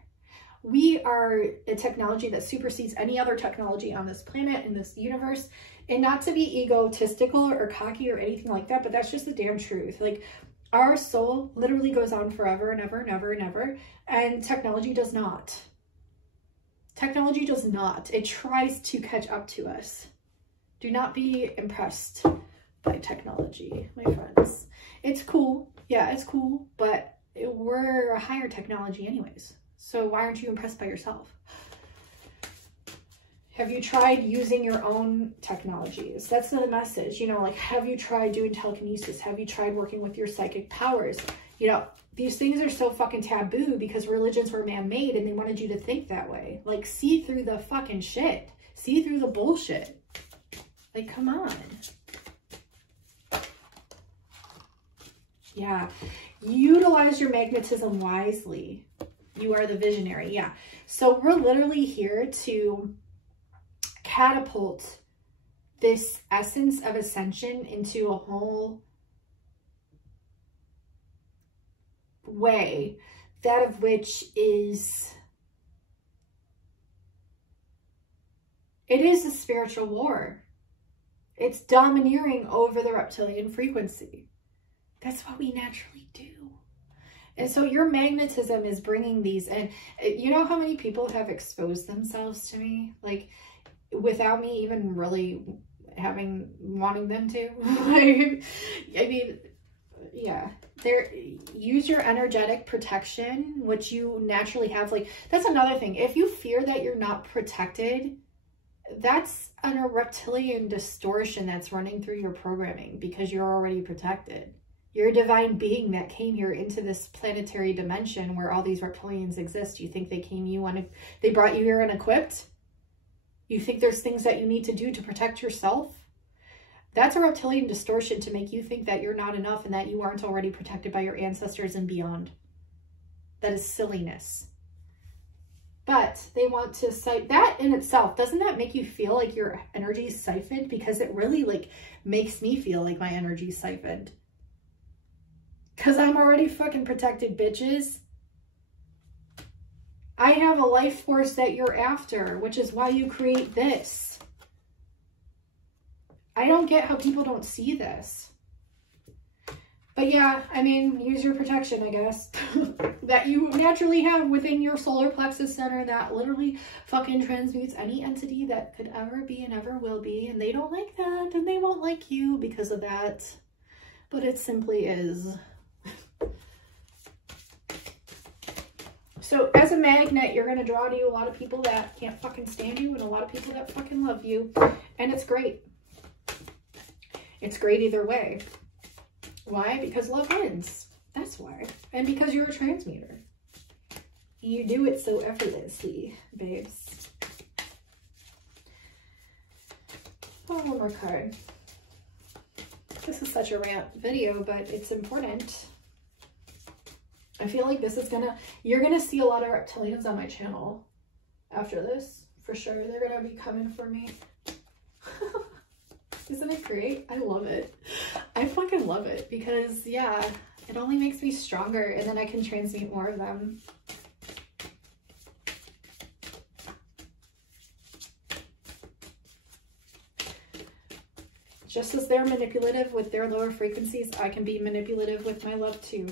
We are a technology that supersedes any other technology on this planet, in this universe. And not to be egotistical or cocky or anything like that, but that's just the damn truth. Like, our soul literally goes on forever and ever and ever and ever. And technology does not. Technology does not. It tries to catch up to us. Do not be impressed by technology, my friends. It's cool. Yeah, it's cool. But we're a higher technology anyways. So why aren't you impressed by yourself? Have you tried using your own technologies? That's the message. You know, like, have you tried doing telekinesis? Have you tried working with your psychic powers? You know, these things are so fucking taboo because religions were man-made and they wanted you to think that way. Like, see through the fucking shit. See through the bullshit. Like, come on. Yeah. Utilize your magnetism wisely. You are the visionary. Yeah. So we're literally here to catapult this essence of ascension into a whole way, that of which is, it is a spiritual war. It's domineering over the reptilian frequency. That's what we naturally do. And so your magnetism is bringing these, and you know how many people have exposed themselves to me, like, without me even really wanting them to. Like, I mean, yeah, use your energetic protection, which you naturally have. Like, that's another thing. If you fear that you're not protected, that's a reptilian distortion that's running through your programming because you're already protected. You're a divine being that came here into this planetary dimension where all these reptilians exist. You think they brought you here unequipped? You think there's things that you need to do to protect yourself? That's a reptilian distortion to make you think that you're not enough and that you aren't already protected by your ancestors and beyond. That is silliness. But they want to cite that in itself. Doesn't that make you feel like your energy is siphoned? Because it really, like, makes me feel like my energy is siphoned. Because I'm already fucking protected, bitches. I have a life force that you're after, which is why you create this. I don't get how people don't see this. But yeah, I mean, use your protection, I guess, that you naturally have within your solar plexus center that literally fucking transmutes any entity that could ever be and ever will be. And they don't like that, and they won't like you because of that. But it simply is. So as a magnet, you're going to draw to you a lot of people that can't fucking stand you and a lot of people that fucking love you. And it's great. It's great either way. Why? Because love wins. That's why. And because you're a transmuter. You do it so effortlessly, babes. Oh, one more card. This is such a rant video, but it's important. I feel like this is you're gonna see a lot of reptilians on my channel after this, for sure. They're gonna be coming for me. Isn't it great? I love it. I fucking love it because, yeah, it only makes me stronger and then I can transmute more of them. Just as they're manipulative with their lower frequencies, I can be manipulative with my love too.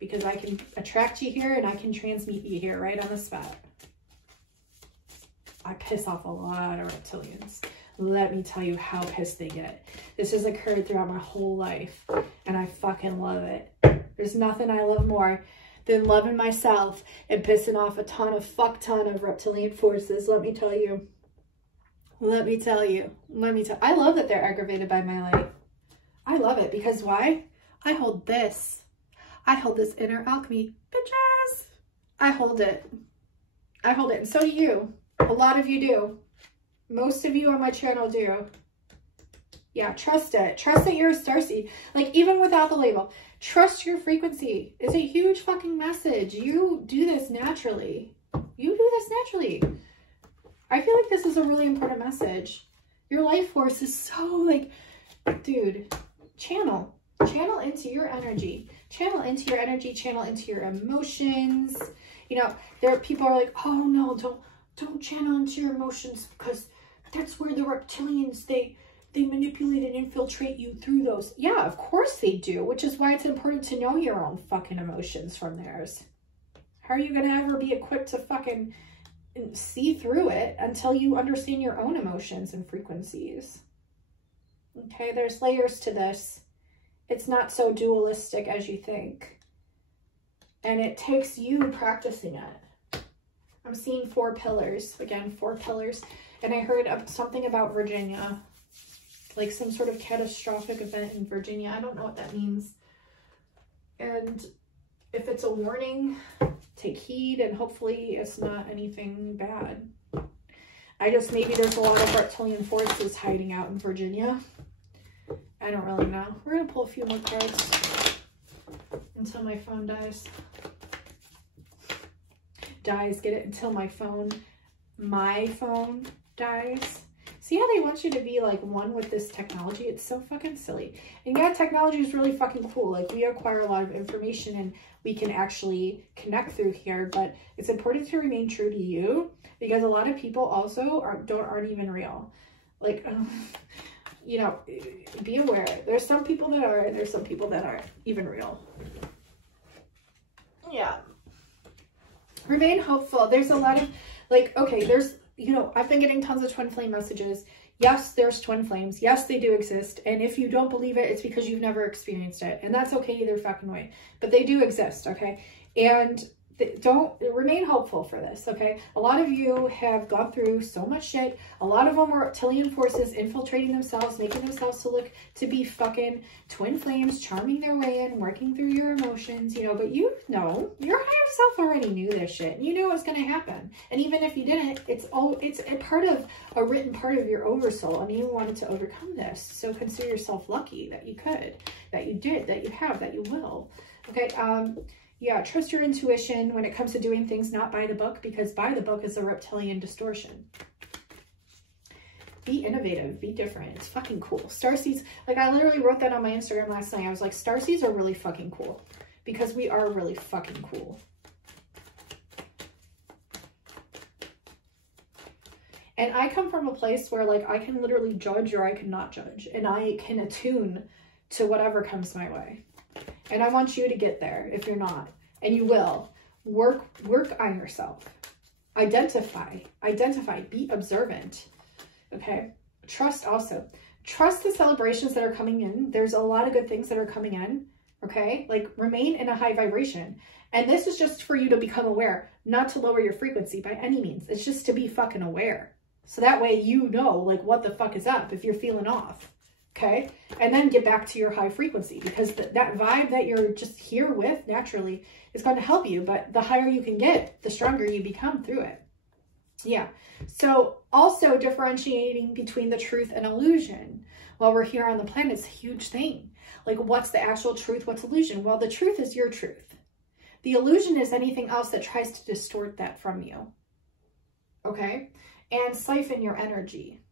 because I can attract you here and I can transmute you here right on the spot. I piss off a lot of reptilians. Let me tell you how pissed they get. This has occurred throughout my whole life, and I fucking love it. There's nothing I love more than loving myself and pissing off a fuck ton of reptilian forces. Let me tell you. Let me tell you. I love that they're aggravated by my light. I love it because why? I hold this. I hold this inner alchemy. Bitches. I hold it. I hold it. And so do you. A lot of you do. Most of you on my channel do. Yeah, trust it. Trust that you're a starseed. Like, even without the label. Trust your frequency. It's a huge fucking message. You do this naturally. You do this naturally. I feel like this is a really important message. Your life force is so, like, dude, channel. Channel into your energy. Channel into your energy. Channel into your emotions. You know, there are people are like, oh no, don't channel into your emotions because that's where the reptilians, they manipulate and infiltrate you through those. Yeah, of course they do, which is why it's important to know your own fucking emotions from theirs. How are you going to ever be equipped to fucking see through it until you understand your own emotions and frequencies? Okay, there's layers to this. It's not so dualistic as you think. And it takes you practicing it. I'm seeing 4 pillars. Again, 4 pillars. And I heard something about Virginia. Like some sort of catastrophic event in Virginia. I don't know what that means. And if it's a warning, take heed, and hopefully it's not anything bad. Maybe there's a lot of reptilian forces hiding out in Virginia. I don't really know. We're going to pull a few more cards until my phone dies. Get it? Until my phone dies. See how they want you to be like one with this technology? It's so fucking silly. And yeah, technology is really fucking cool. Like, we acquire a lot of information and we can actually connect through here, but it's important to remain true to you because a lot of people also aren't even real. Like, you know, be aware. There's some people that are, and there's some people that aren't even real. Yeah. Remain hopeful. There's a lot of, like, okay, there's, you know, I've been getting tons of twin flame messages. Yes, there's twin flames. Yes, they do exist. And if you don't believe it, it's because you've never experienced it. And that's okay either fucking way. But they do exist, okay? And remain hopeful for this, okay? A lot of you have gone through so much shit. A lot of them were reptilian forces infiltrating themselves, making themselves to be fucking twin flames, charming their way in, working through your emotions, you know, but you know, your higher self already knew this shit. You knew it was going to happen. And even if you didn't, it's a part of a written part of your oversoul, and you wanted to overcome this. So consider yourself lucky that you could, that you did, that you have, that you will. Okay, yeah, trust your intuition when it comes to doing things not by the book, because by the book is a reptilian distortion. Be innovative, be different. It's fucking cool. Starseeds, like I literally wrote that on my Instagram last night. I was like, starseeds are really fucking cool because we are really fucking cool. And I come from a place where like I can literally judge or I can not judge, and I can attune to whatever comes my way. And I want you to get there if you're not. And you will. Work on yourself. Identify, be observant. Okay? Trust also. Trust the celebrations that are coming in. There's a lot of good things that are coming in. Okay? Like, remain in a high vibration. And this is just for you to become aware, not to lower your frequency by any means. It's just to be fucking aware. So that way you know, like, what the fuck is up if you're feeling off. Okay? And then get back to your high frequency, because that vibe that you're just here with naturally is going to help you. But the higher you can get, the stronger you become through it. Yeah. So also differentiating between the truth and illusion while we're here on the planet is a huge thing. Like, what's the actual truth? What's illusion? Well, the truth is your truth. The illusion is anything else that tries to distort that from you. Okay? And siphon your energy.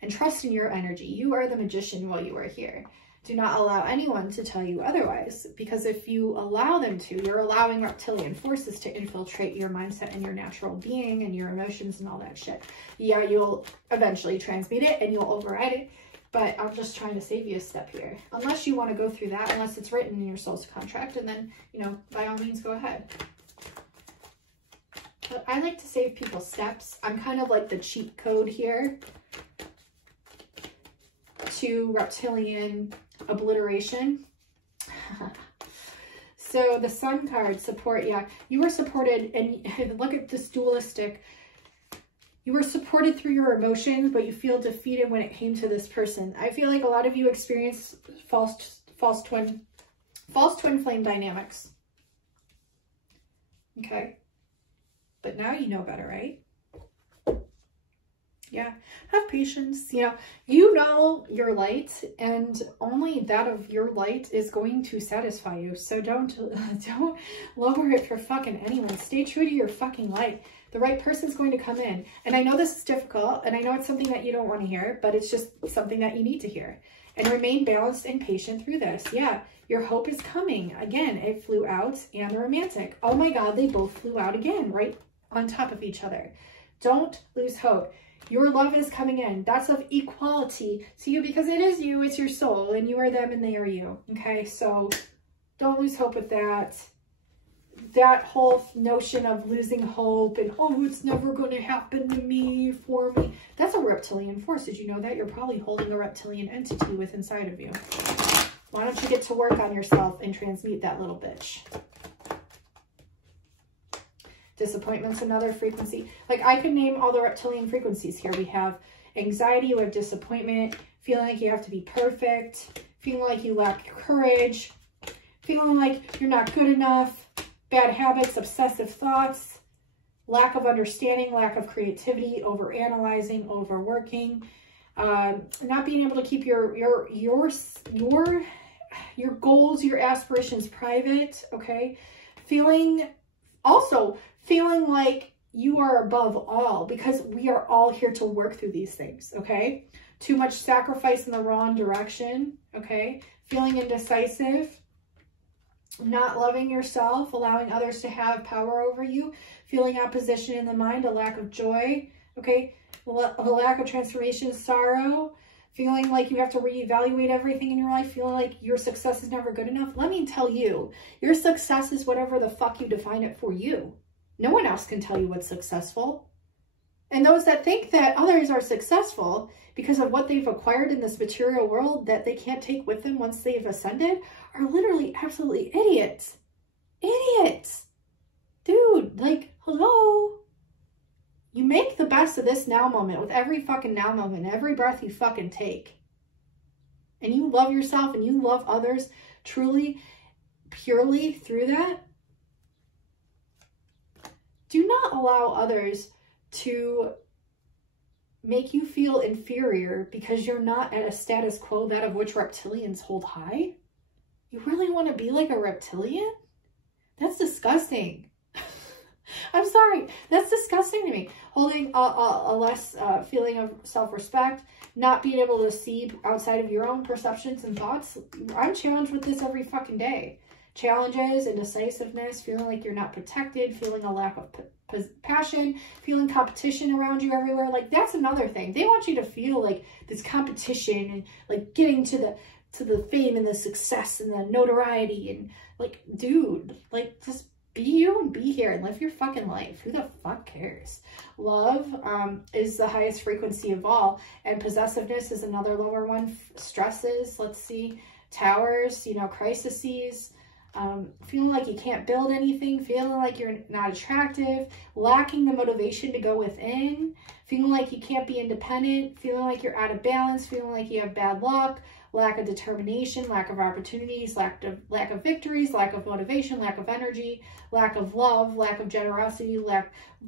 And trust in your energy. You are the magician while you are here. Do not allow anyone to tell you otherwise, because if you allow them to, you're allowing reptilian forces to infiltrate your mindset and your natural being and your emotions and all that shit. Yeah, you'll eventually transmute it and you'll override it. But I'm just trying to save you a step here. Unless you want to go through that, unless it's written in your soul's contract, and then, you know, by all means, go ahead. But I like to save people steps. I'm kind of like the cheat code here to reptilian obliteration. So the Sun card, support, yeah. You were supported, and look at this dualistic. You were supported through your emotions, but you feel defeated when it came to this person. I feel like a lot of you experience false twin flame dynamics. Okay. But now you know better, right? Yeah. Have patience. You know your light, and only that of your light is going to satisfy you. So don't lower it for fucking anyone. Stay true to your fucking light. The right person's going to come in. And I know this is difficult, and I know it's something that you don't want to hear, but it's just something that you need to hear. And remain balanced and patient through this. Yeah, your hope is coming. Again, it flew out, and the romantic. Oh my God, they both flew out again, right on top of each other. Don't lose hope. Your love is coming in. That's of equality to you, because it is you, it's your soul, and you are them and they are you. Okay, so don't lose hope with that. That whole notion of losing hope and, oh, it's never going to happen to me, for me. That's a reptilian force. Did you know that? You're probably holding a reptilian entity with inside of you. Why don't you get to work on yourself and transmute that little bitch? Disappointment's another frequency. Like, I could name all the reptilian frequencies here. We have anxiety, we have disappointment, feeling like you have to be perfect, feeling like you lack courage, feeling like you're not good enough, bad habits, obsessive thoughts, lack of understanding, lack of creativity, overanalyzing, overworking, not being able to keep your goals, your aspirations private, okay? Feeling like you are above all, because we are all here to work through these things, okay? Too much sacrifice in the wrong direction, okay? Feeling indecisive, not loving yourself, allowing others to have power over you, feeling opposition in the mind, a lack of joy, okay? A lack of transformation, sorrow, feeling like you have to reevaluate everything in your life, feeling like your success is never good enough. Let me tell you, your success is whatever the fuck you define it for you. No one else can tell you what's successful. And those that think that others are successful because of what they've acquired in this material world that they can't take with them once they've ascended are literally absolutely idiots. Idiots. Dude, like, hello? You make the best of this now moment with every fucking now moment, every breath you fucking take. And you love yourself and you love others truly, purely through that. Do not allow others to make you feel inferior because you're not at a status quo, that of which reptilians hold high. You really want to be like a reptilian? That's disgusting. I'm sorry. That's disgusting to me. Holding a less feeling of self-respect, not being able to see outside of your own perceptions and thoughts. I'm challenged with this every fucking day. Challenges, indecisiveness, feeling like you're not protected, feeling a lack of passion, feeling competition around you everywhere. Like, that's another thing. They want you to feel like this competition and like getting to the fame and the success and the notoriety, and like, dude, like, just be you and be here and live your fucking life. Who the fuck cares? Love is the highest frequency of all, and possessiveness is another lower one. Stresses, let's see, towers, crises, feeling like you can't build anything, feeling like you're not attractive, lacking the motivation to go within, feeling like you can't be independent, feeling like you're out of balance, feeling like you have bad luck, lack of determination, lack of opportunities, lack of victories, lack of motivation, lack of energy, lack of love, lack of generosity,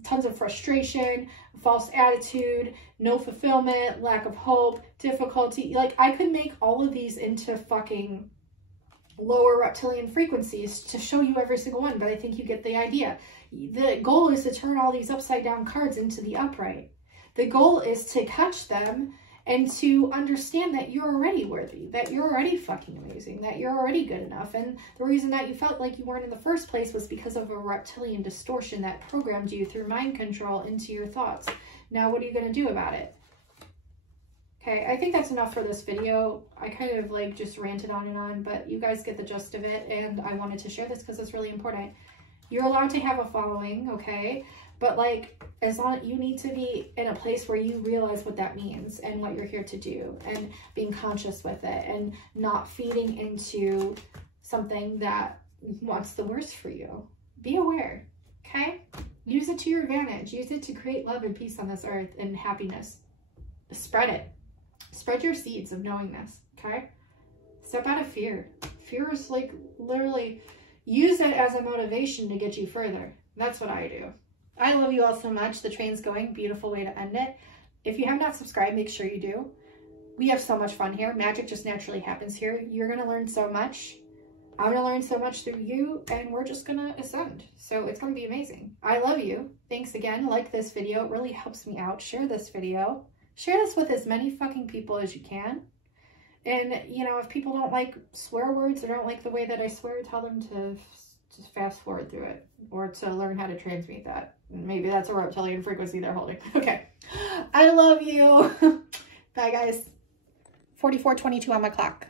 tons of frustration, false attitude, no fulfillment, lack of hope, difficulty. Like, I could make all of these into fucking lower reptilian frequencies to show you every single one, but I think you get the idea. The goal is to turn all these upside down cards into the upright. The goal is to catch them and to understand that you're already worthy, that you're already fucking amazing, that you're already good enough. And the reason that you felt like you weren't in the first place was because of a reptilian distortion that programmed you through mind control into your thoughts. Now, what are you going to do about it? Okay, I think that's enough for this video. I kind of like just ranted on, but you guys get the gist of it, and I wanted to share this because it's really important. You're allowed to have a following, okay? But like, as long you need to be in a place where you realize what that means and what you're here to do, and being conscious with it, and not feeding into something that wants the worst for you. Be aware, okay? Use it to your advantage. Use it to create love and peace on this earth and happiness. Spread it. Spread your seeds of knowingness, okay? Step out of fear. Fear is like literally, use it as a motivation to get you further. That's what I do. I love you all so much. The train's going. Beautiful way to end it. If you have not subscribed, make sure you do. We have so much fun here. Magic just naturally happens here. You're going to learn so much. I'm going to learn so much through you, and we're just going to ascend. So it's going to be amazing. I love you. Thanks again. Like this video. It really helps me out. Share this video. Share this with as many fucking people as you can. And, you know, if people don't like swear words or don't like the way that I swear, tell them to just fast forward through it, or to learn how to transmute that. Maybe that's a reptilian frequency they're holding. Okay. I love you. Bye, guys. 44:22 on my clock.